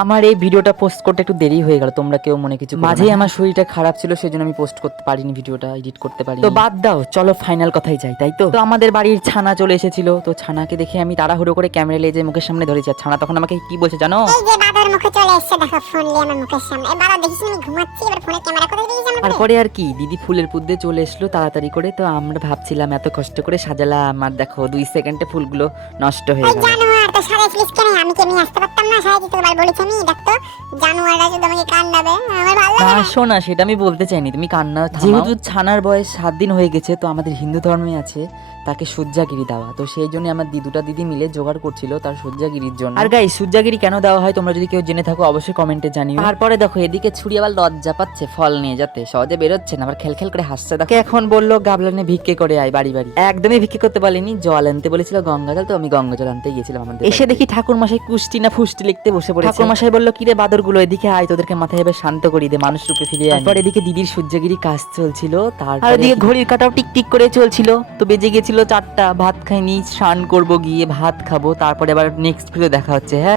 আমার এই ভিডিওটা পোস্ট করতে একটু দেরি হয়ে গেল, তোমরা কেউ মনে কিছু মাঝেই আমার শরীরটা খারাপ ছিল, সেজন্য আমি পোস্ট করতে পারিনি, ভিডিওটা এডিট করতে পারিনি। তো বাদ দাও, চলো ফাইনাল কথাই যাই, তাই তো। তো আমাদের বাড়ির ছানা চলে এসেছিল, তো ছানাকে দেখে আমি তাড়াহুড়ো করে ক্যামেরা নিয়ে যে মুখের সামনে ধরেছি, আর ছানা তখন আমাকে কি বলছে জানো? এই যে বাবার মুখে চলে এসেছে, দেখো ফোন নিয়ে আমার মুখের সামনে। এই বাবা দেখিস আমি ঘুমাচ্ছি, এবার ফোনে ক্যামেরা কোথায় দিয়েছে আমার? তারপরে আর কি, দিদি ফুলের পুদ্দে চলে এসলো তাড়াতাড়ি করে। তো আমরা ভাবছিলাম এত কষ্ট করে সাজালাম, আর দেখো 2 সেকেন্ডে ফুলগুলো নষ্ট হয়ে গেল। জানোয়ার তো সাজাইছিস কেন? আমি কি আমি আসতে পারতাম না? সাজাইছি তো, এবার বলেছি আমি। দেখতো জানোয়াররা শুধু আমাকে কান্নাবে, আমার ভালো লাগে না না। শোনা, সেটা আমি বলতে চাইনি, তুমি কান্না থামাও। যেহেতু ছানার বয়স 7 দিন হয়ে গেছে, তো আমাদের হিন্দু ধর্মে আছে তাকে সূর্যাগিরি দেওয়া, তো সেই জন্য আমার দুটা দিদি মিলে জোগাড় করছিল তার সূর্যাগিরির জন্য। আর গাইস, সূর্যাগিরি কেন দেওয়া হয় তোমরা যদি কেউ জেনে থাকো অবশ্যই কমেন্টে জানিও। তারপরে দেখো এদিকে ছুরি আবার লজ্জা পাচ্ছে ফল নিয়ে যেতে, সহজে বেরোচ্ছে না, আবার খেল করে হাসছে। দেখো এখন বললো গাবলানে ভিক্ষে করে আয় বাড়ি বাড়ি। একদমই ভিক্ষে করতে পারিনি, জল আনতে বলেছিল গঙ্গা জল, তো আমি গঙ্গা জল আনতে গিয়েছিলাম আমাদের। এসে দেখি ঠাকুর মশাই কুষ্টি না ফুষ্টি লিখতে বসে পড়েছে। ঠাকুর মশাই বললো কিরে বাদরগুলো এদিকে আয়, তোদেরকে মাথায় এবার শান্ত করি দে, মানুষ রূপে ফিরে আয়। তারপর এদিকে দিদির সূর্যাগিরি কাজ চলছিল, তারপর এদিকে ঘড়ির কাঁটাও টিক টিক করে চলছিল। তো বেজে গিয়েছিল 4টা, ভাত খাইনি, স্নান করবো, গিয়ে ভাত খাবো, তারপরে আবার নেক্সট ভিডিও দেখা হচ্ছে। হ্যাঁ।